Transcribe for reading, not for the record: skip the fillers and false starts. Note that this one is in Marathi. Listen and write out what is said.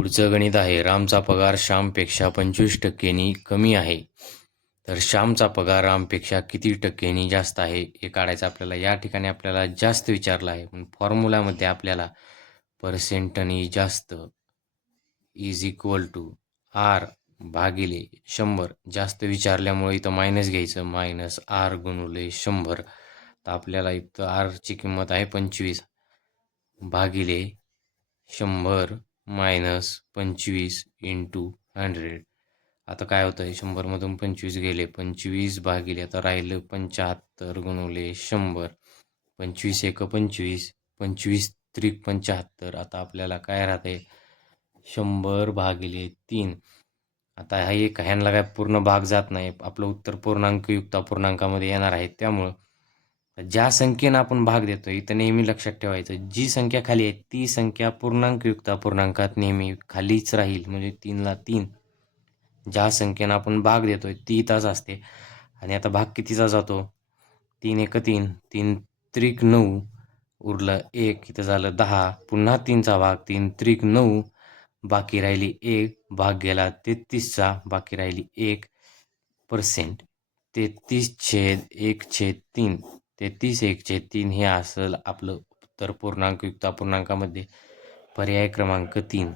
पुढचं गणित आहे. रामचा पगार श्यामपेक्षा 25% कमी आहे. तर श्यामचा पगार रामपेक्षा किती टक्क्यांनी जास्त आहे हे काढायचं आपल्याला. या ठिकाणी आपल्याला जास्त विचारलं आहे, पण फॉर्म्युलामध्ये आपल्याला पर्सेंटनी जास्त इज इक्वल टू आर भागिले 100. जास्त विचारल्यामुळे इथं मायनस घ्यायचं, मायनस आर गुणुले 100. तर आपल्याला इथं आरची किंमत आहे 25 भागिले 100 मायनस 25 इंटू 100. आता काय होतं आहे, 100मधून 25 गेले, 25 भागिले आता राहिलं 75 गुणुले 100. 25 एक 25, 25 त्रिक 75. आता आपल्याला काय राहते, 100 भागिले 3. आता हा एक ह्यांना काय पूर्ण भाग जात नाही, आपलं उत्तर पूर्णांकयुक्त अपूर्णांकामध्ये येणार आहे. त्यामुळं ज्या संख्येनं आपण भाग देतो इथं नेहमी लक्षात ठेवायचं, जी संख्या खाली आहे ती संख्या पूर्णांकयुक्त अपूर्णांकात नेहमी खालीच राहील. म्हणजे 3ला 3 ज्या संख्येनं आपण भाग देतोय ती इथंच असते. आणि आता भाग कितीचा जातो, 3 एक 3, 3 त्रिक 9, उरलं 1, इथं झालं 10, पुन्हा 3चा भाग, 3 त्रिक 9, बाकी राहिली 1, भाग गेला 33चा, बाकी राहिली 1%. 33/1/3, 33/1/3 हे असेल आपलं उत्तर पूर्णांकयुक्त अपूर्णांकामध्ये पर्याय क्रमांक 3.